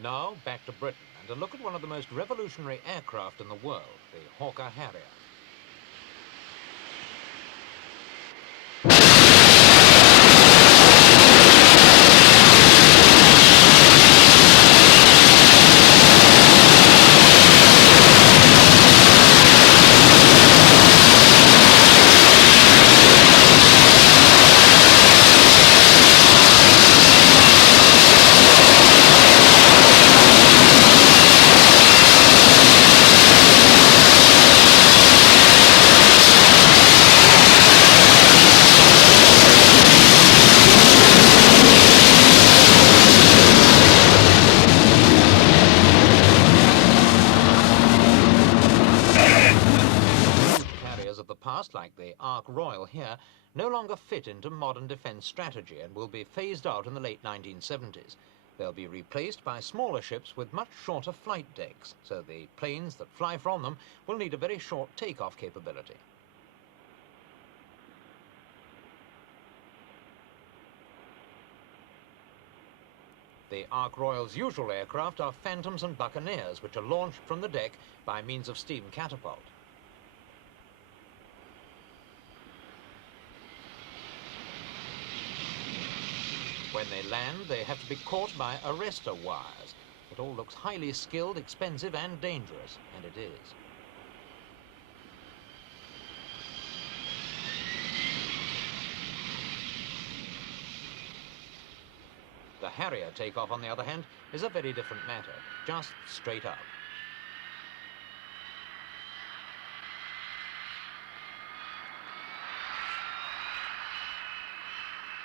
Now, back to Britain and a look at one of the most revolutionary aircraft in the world, the Hawker Harrier. Of the past, like the Ark Royal here, no longer fit into modern defence strategy and will be phased out in the late 1970s. They'll be replaced by smaller ships with much shorter flight decks, so the planes that fly from them will need a very short takeoff capability. The Ark Royal's usual aircraft are Phantoms and Buccaneers, which are launched from the deck by means of steam catapult. When they land, they have to be caught by arrestor wires. It all looks highly skilled, expensive and dangerous, and it is. The Harrier takeoff, on the other hand, is a very different matter, just straight up.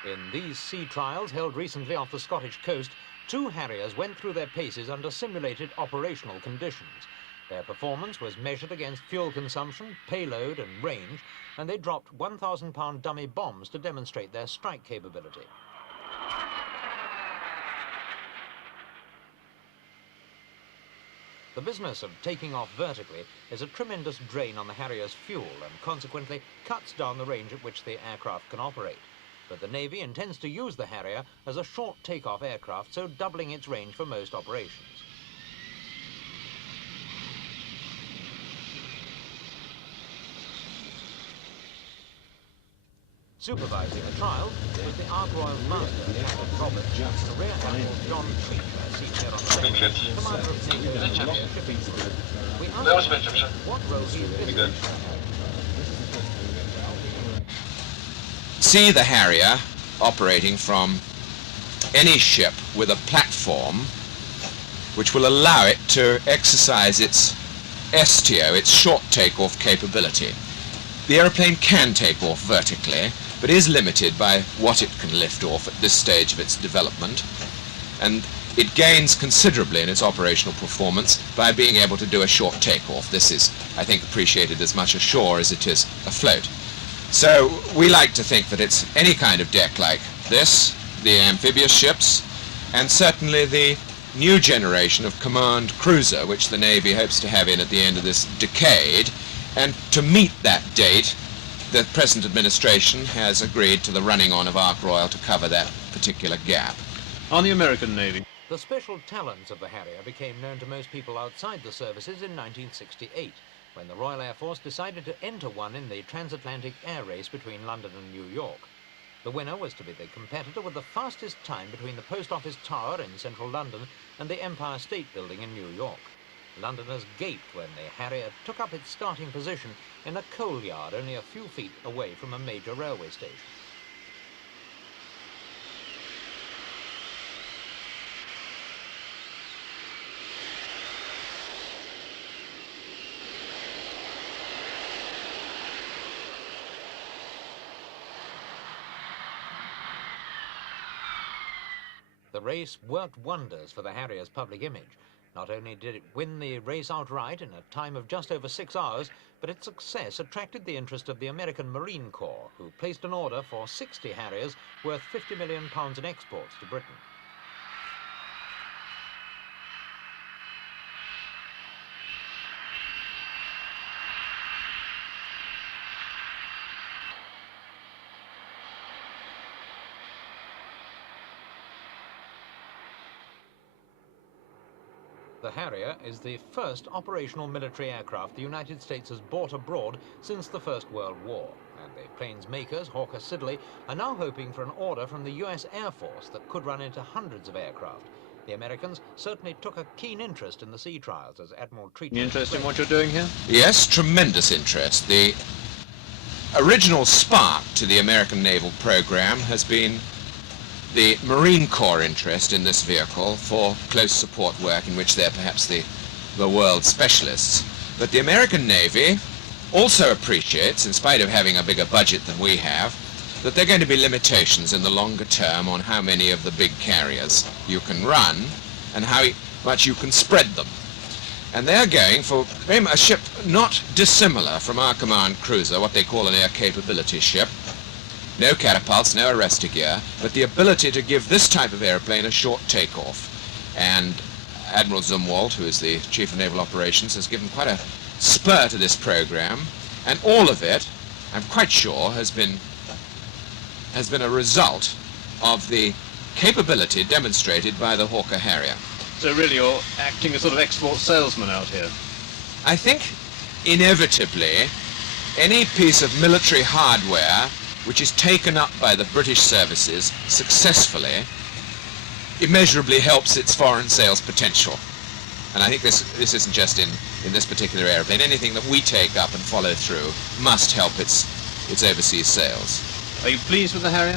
In these sea trials held recently off the Scottish coast, 2 Harriers went through their paces under simulated operational conditions. Their performance was measured against fuel consumption, payload and range, and they dropped 1,000-pound dummy bombs to demonstrate their strike capability. The business of taking off vertically is a tremendous drain on the Harrier's fuel and consequently cuts down the range at which the aircraft can operate. But the Navy intends to use the Harrier as a short takeoff aircraft, so doubling its range for most operations. Supervising the trial was the Ark Royal's master, Captain Robert, the Rear Admiral John Treacher, seen here on the deck, commander of NATO's Harrier shipping group. We asked him what role he envisaged. See the Harrier operating from any ship with a platform which will allow it to exercise its STO, its short takeoff capability. The aeroplane can take off vertically, but is limited by what it can lift off at this stage of its development, and it gains considerably in its operational performance by being able to do a short takeoff. This is, I think, appreciated as much ashore as it is afloat. So we like to think that it's any kind of deck like this, the amphibious ships, and certainly the new generation of command cruiser, which the Navy hopes to have in at the end of this decade. And to meet that date, the present administration has agreed to the running on of Ark Royal to cover that particular gap. On the American Navy. The special talents of the Harrier became known to most people outside the services in 1968. When the Royal Air Force decided to enter one in the transatlantic air race between London and New York. The winner was to be the competitor with the fastest time between the Post Office Tower in central London and the Empire State Building in New York. Londoners gaped when the Harrier took up its starting position in a coal yard only a few feet away from a major railway station. The race worked wonders for the Harrier's public image. Not only did it win the race outright in a time of just over 6 hours, but its success attracted the interest of the American Marine Corps, who placed an order for 60 Harriers worth £50 million in exports to Britain. The Harrier is the first operational military aircraft the United States has bought abroad since the First World War, and the plane's makers, Hawker Siddeley, are now hoping for an order from the US Air Force that could run into hundreds of aircraft. The Americans certainly took a keen interest in the sea trials, as Admiral Treaty You interested in explained. what you're doing here? Yes, tremendous interest. The original spark to the American naval program has been the Marine Corps interest in this vehicle for close support work in which they're perhaps the world specialists. But the American Navy also appreciates, in spite of having a bigger budget than we have, that there are going to be limitations in the longer term on how many of the big carriers you can run and how much you can spread them. And they're going for a ship not dissimilar from our command cruiser, what they call an air capability ship. No catapults, no arrestor gear, but the ability to give this type of airplane a short takeoff. And Admiral Zumwalt, who is the Chief of Naval Operations, has given quite a spur to this program, and all of it, I'm quite sure, has been a result of the capability demonstrated by the Hawker Harrier. So really you're acting as sort of export salesman out here? I think, inevitably, any piece of military hardware which is taken up by the British services successfully immeasurably helps its foreign sales potential. And I think this isn't just in this particular airplane. Anything that we take up and follow through must help its overseas sales. Are you pleased with the Harrier?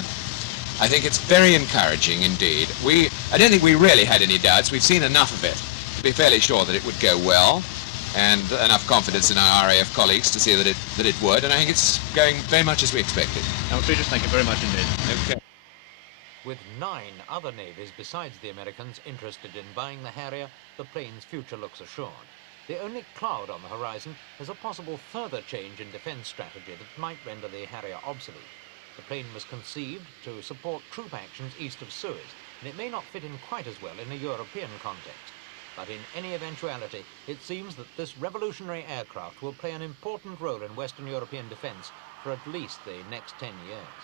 I think it's very encouraging indeed. I don't think we really had any doubts. We've seen enough of it to be fairly sure that it would go well, and enough confidence in our RAF colleagues to see that it would, and I think it's going very much as we expected. Treaty, thank you very much indeed. Okay. With 9 other navies besides the Americans interested in buying the Harrier, the plane's future looks assured. The only cloud on the horizon is a possible further change in defense strategy that might render the Harrier obsolete. The plane was conceived to support troop actions east of Suez, and it may not fit in quite as well in a European context. But in any eventuality, it seems that this revolutionary aircraft will play an important role in Western European defense for at least the next 10 years.